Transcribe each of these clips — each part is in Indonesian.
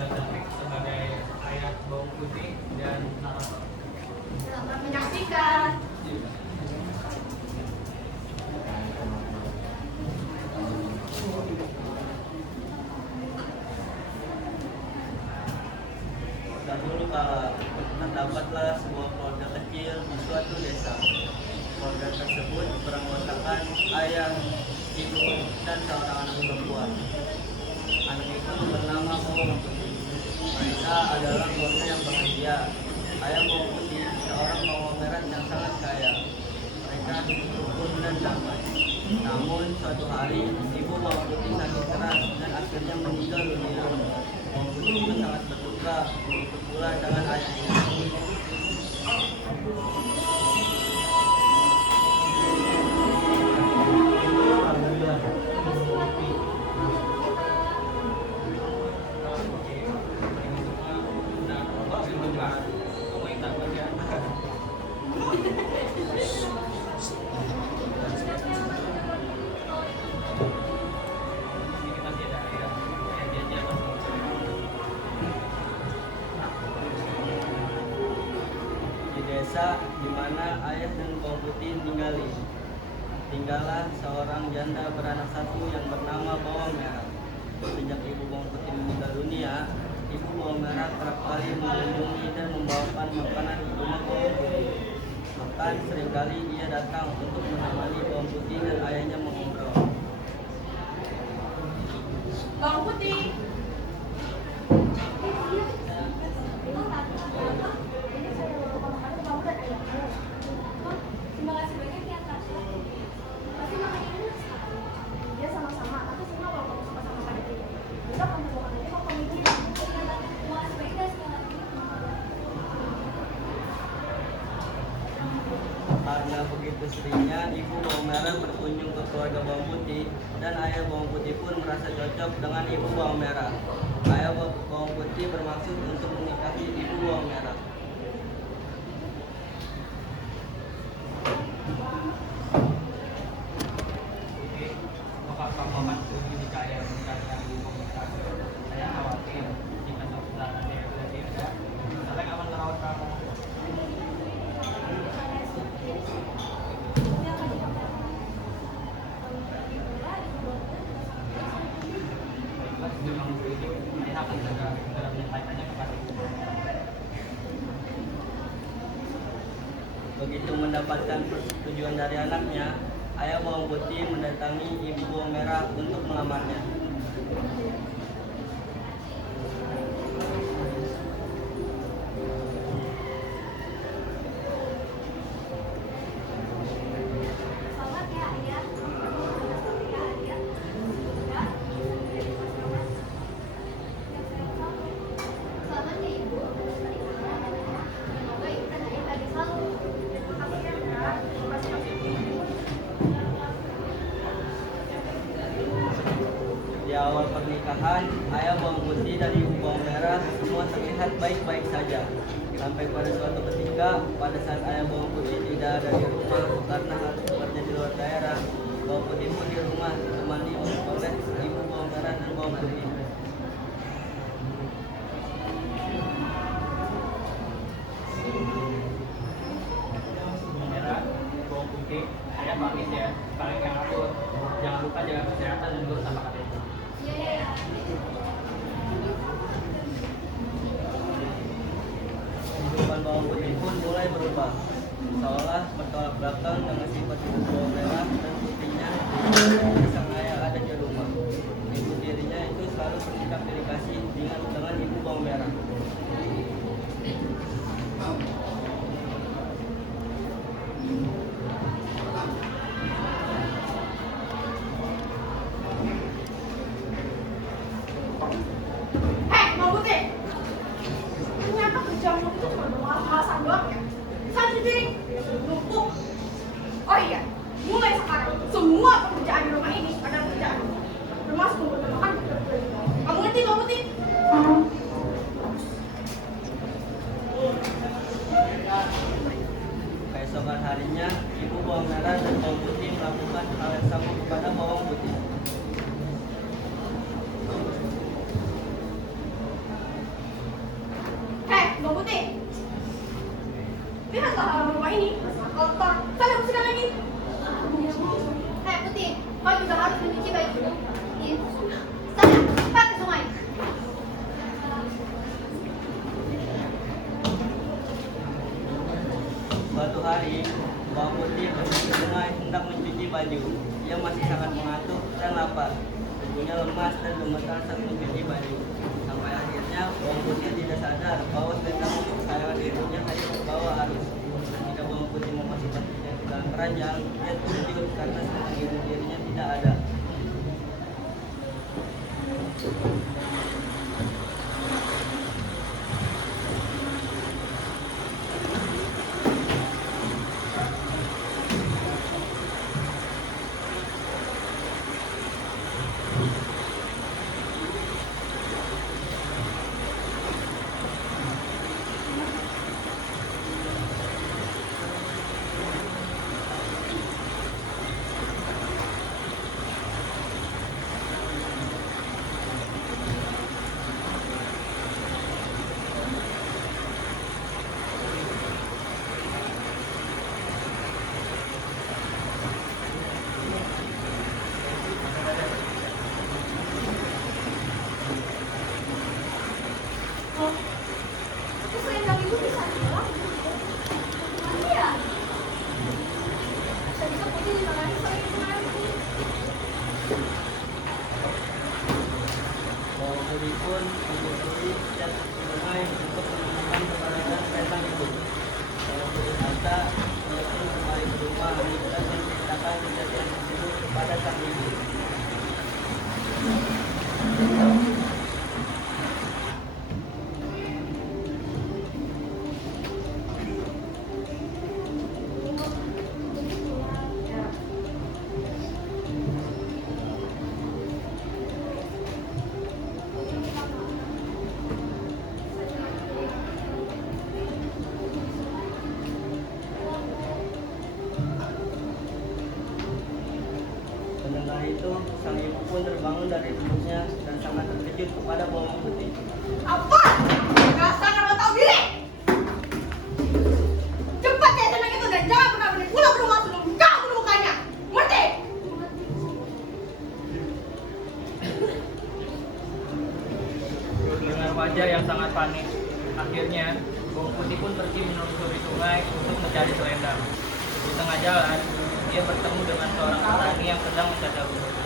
David sebagai ayah bawang putih dan narator. Selamat menyaksikan. Dahulu kala terdapatlah sebuah keluarga kecil di suatu desa. Keluarga tersebut beranggotakan ayah, ibu, dan seorang anak perempuan. Anak itu bernama Bawang Putih. Mereka adalah keluarga yang bahagia. Ayah Bawang Putih seorang bawang merah yang sangat kaya. Mereka hidup rukun dan damai. Namun suatu hari ibu Bawang Putih sakit keras dan akhirnya meninggal dunia. Bawang Putih pun sangat berduka, begitu pula dengan ayahnya. Di desa di mana ayah dan Bawang Putih tinggallah seorang janda beranak satu yang bernama Bawang Merah. Sejak ibu Bawang Putih meninggal dunia, ibu Bawang Merah kerap kali mengunjungi dan membawakan makanan ke rumah Bawang Putih. Bahkan seringkali ia datang untuk menemani Bawang Putih dan ayahnya mengobrol. Bawang Putih. Terima kasih banyak ya Kak. Pasti makan ini sekali. Ya sama-sama. Aku senang kalau kamu suka sama pada ini. Udah kamu makan aja kalau kamu juga. Terima kasih banyak ya sekali lagi. Karena begitu seringnya ibu Bawang Merah berkunjung ke keluarga Bawang Putih dan ayah Bawang Putih pun merasa cocok dengan ibu Bawang Merah. Ayah Bawang Putih bermaksud untuk menikahi ibu Bawang Merah. Apakah paman Putih dikaya meninggalkan ibu pemerintah? Saya khawatir jika suatu saat nanti sudah tiada, saya akan merawat kamu. Baiklah, memang begitu. Saya akan segera menyampaikannya kepada ibu. Begitu mendapatkan persetujuan dari anaknya, ayah Bawang Putih mendatangi ibu Bawang Merah untuk melamarnya. Selamat ya Ayah. Selamat ya Ayah. Ya. Selamat ya Ibu atas pernikahan. Semoga Ibu dan Ayah bahagia selalu. Terima kasih ya Kak. Terima kasih. Di awal pernikahan, ayah Bawang Putih dan ibu Bawang Merah semua terlihat baik-baik saja. Sampai pada suatu ketika, pada saat ayah Bawang Putih tidak ada di rumah karena harus bekerja di luar daerah, Bawang Putih pun di rumah ditemani oleh ibu Bawang Merah dan Bawang Putih. Merah, bawang putih, saya pamit ya. Kalian yang atur. Jangan lupa jaga kesehatan dan urus apa kata ibu. Iya ya. Kehidupan Bawang Putih pun mulai berubah, seolah bertolak belakang dengan sifat ibu Bawang Merah dan putihnya ketika sang ayah ada di rumah. Ibu tirinya itu selalu bersikap delik kasih dengan ibu Bawang Merah. Hei, Bawang Putih. Ternyata kerjaanmu itu cuma malas-malasan doang ya. Saat cuci numpuk. Oh iya, mulai sekarang semua pekerjaan di rumah ini adalah kerjaan. Termasuk membuat makan juga. Kamu ngerti Bawang Putih? Keesokan harinya, ibu Bawang Merah dan Bawang Putih melakukan hal yang sama kepada Bawang Putih. putih. Lihatlah halaman rumah ini, masih kotor. Sana bersihkan lagi. Hei putih, kau juga harus mencuci baju. Iya. Sana, cepat ke sungai. Suatu hari, Bawang Putih pergi ke sungai hendak mencuci baju. Ia masih sangat mengantuk dan lapar. Tubuhnya lemas dan gemetar saat mencuci baju. Sampai akhirnya Bawang Putih tidak sadar bahwa selendang untuk kesayangan dirinya hanya terbawa arus. Jika Bawang Putih memasukkan bajunya ke dalam keranjang, dia terkejut karena selendang dirinya tidak ada. Oh, tapi selendang itu bisa hilang. Iya. Bisa putih dimarahin soalnya kemarin. Bawang Putih pun menyusuri dan sungai untuk menemukan keberadaan selendang itu. Bawang Putih harta menyusul kembali ke rumah dan menceritakan kejadian tersebut kepada sang ibu. Mendengar itu, sang ibu pun terbangun dari tidurnya dan sangat terkejut kepada Bawang Putih. Apa? Dasar nggak tahu diri. Cepat ya senang itu dan jangan pernah pulang ke rumah sebelum kau menemukannya. Ngerti? Dengan wajah yang sangat panik, akhirnya Bawang Putih pun pergi menelusuri sungai untuk mencari selendang. Di tengah jalan, dia bertemu dengan seorang petani yang sedang mencadang rumput.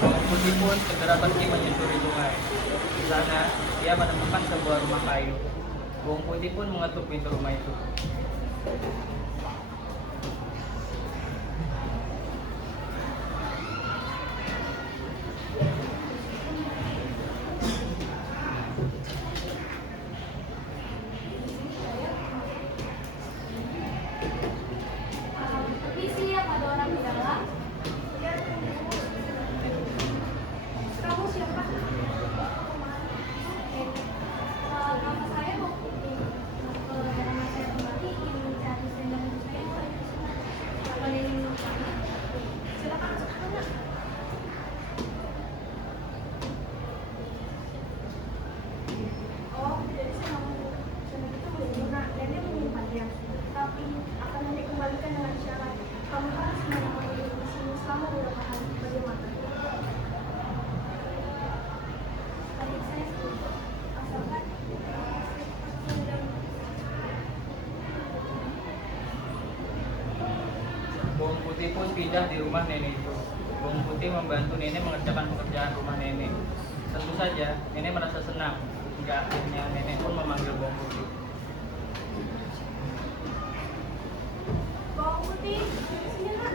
Bawang Putih pun segera pergi menyusuri sungai. Di sana, dia menemukan sebuah rumah kayu. Bawang Putih pun mengetuk pintu rumah itu. Permisi, apa ada orang di dalam? Kamu siapa? Nama saya mau pergi ke daerah saya kembali ingin mencari selendang ibu saya. Apa ada yang ingin cari? Silakan masuk ke sana. Oh, jadi saya mau selendang itu berguna dan dia menyimpannya. Tapi akan nanti kembalikan dengan syarat kamu harus menemani di sini selama beberapa hari. Bagaimana? Adik saya setuju. Asalkan selendang. Bawang Putih pun pindah di rumah nenek itu. Bawang Putih membantu nenek mengerjakan pekerjaan rumah nenek. Tentu saja, nenek merasa senang. Hingga akhirnya nenek pun memanggil Bawang Putih. Bawang putih, sini nak.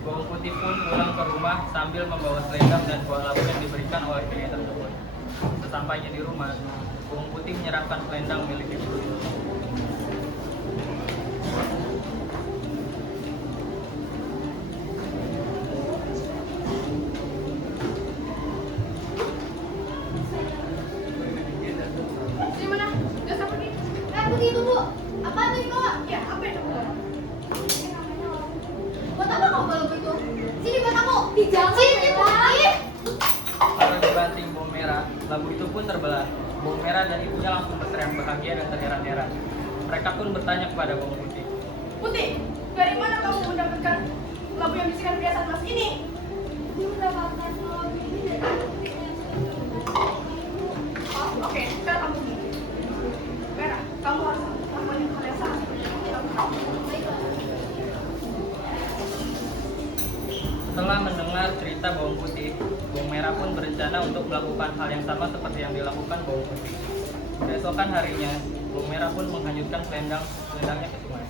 Bawang putih pun pulang ke rumah sambil membawa selendang dan buah labu yang diberikan oleh nenek tersebut. Sesampainya di rumah, bawang putih menyerahkan selendang milik ibu. Di mana? Udah sampai pergi? Putih itu bu, apa tuh itu? Ya, apa yang kamu bawa? Buat apa kamu bawa itu? Sini buat aku. Sini Putih. Karena dibanting bawang merah, labu itu pun terbelah. Bawang merah dan ibunya langsung berteriak bahagia dan terheran-heran. Mereka pun bertanya kepada bawang putih. Putih, dari mana kamu mendapatkan labu yang bisikan perhiasan emas ini? Dia mendapatkan labu ini dari putih yang Oh, oke, sekarang kamu gini. Merah, kamu harus lakukan hal yang sama seperti yang kamu lakukan. Setelah mendengar cerita bawang putih, bawang merah pun berencana untuk melakukan hal yang sama seperti yang dilakukan bawang putih. Keesokan harinya, bawang merah pun menghanyutkan selendangnya ke sungai.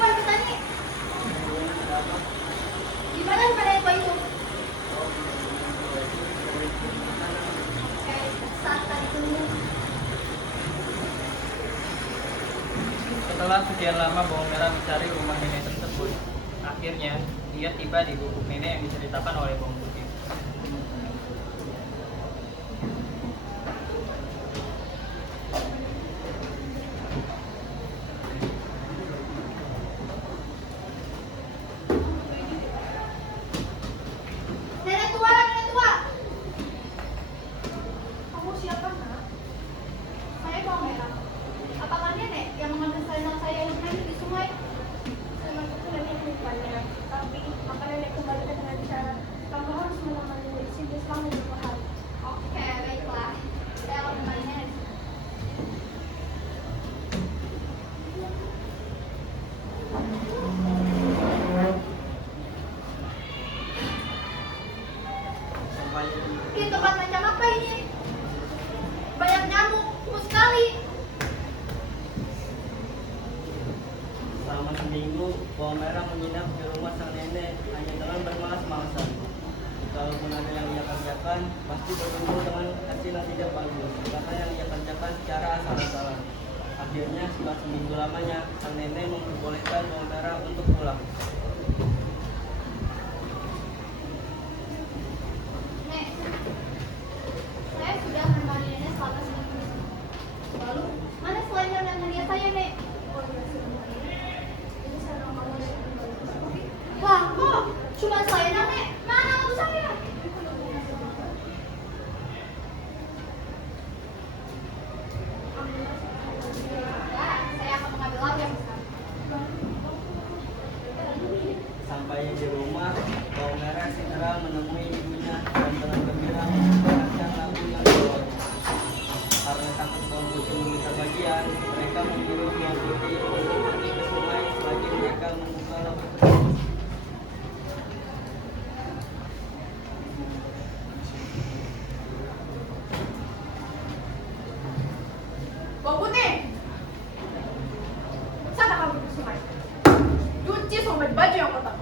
Wah, petani. Di mana pada itu? Saat tadi tunggu. Setelah sekian lama bawang merah mencari rumah nenek tersebut, akhirnya dia tiba di gubuk nenek yang diceritakan oleh bawang putih. Nenek tua, nenek tua. Kamu siapa, nak? Saya bawang merah. Apakah nenek yang mengambil selendang saya yang hanyut di sungai? Memang itu nenek rupanya, tapi maka nenek kembalikan dengan cara kamu harus menemani nenek di sini selama beberapa hari. Oke, baiklah. Saya akan kembali nenek. Sampai Ini tempat macam apa ini? Banyak nyamuk, kumus sekali. selama seminggu, bawang merah menginap di rumah sang nenek hanya dengan bermalas-malasan. Kalaupun ada yang ia kerjakan, pasti bertemu dengan hasil yang tidak bagus, karena yang ia kerjakan secara asal-asalan. Akhirnya, setelah seminggu lamanya, sang nenek memperbolehkan bawang merah untuk pulang. Nek, saya sudah menemani nenek selama seminggu. Lalu, mana selendang dan hadiah saya, Nek? Oh iya, sebenarnya. Ini sarung kamu yang kembali ke rumah. Wah, kok cuma selendang, Nek? Mana labu saya? Ya, saya akan mengambil labu yang besar. Sampai di rumah, bawang merah segera menemui ibunya dan dengan gembira memperlihatkan labu yang dibawanya. Karena takut bawang putih meminta bagian, mereka mengirim bawang putih untuk pergi ke sungai selagi mereka membuka labu tersebut. Bawang putih! Sana kamu ke sungai. Cuci semua baju yang kotor.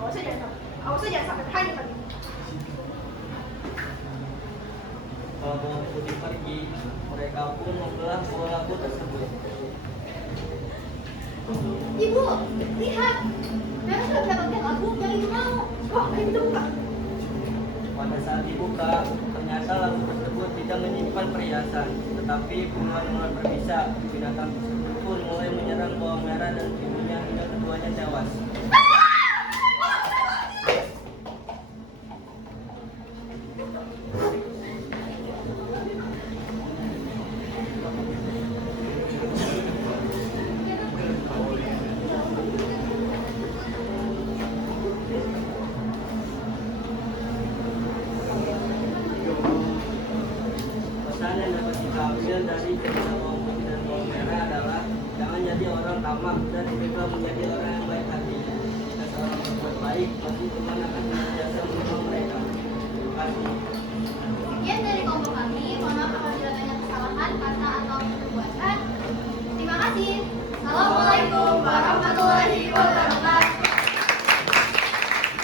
Awas saja sampai hanyut tadi. Kalau bawang putih pergi, mereka pun membelah buah labu tersebut. Ibu, lihat. Mereka sudah mendapatkan labu yang ibu mau. dibuka. Pada saat dibuka, ternyata lampu tersebut tidak menyimpan perhiasan, tetapi bunga-bunga berbisa. Binatang tersebut pun mulai menyerang bawang merah dan ibunya hingga keduanya tewas. Pesan yang dapat kita ambil dari cerita bawang putih dan bawang merah adalah jangan jadi orang tamak dan juga menjadi orang yang baik hati. Jika seorang berbuat baik, pasti Tuhan akan senantiasa menolong mereka. Terima kasih.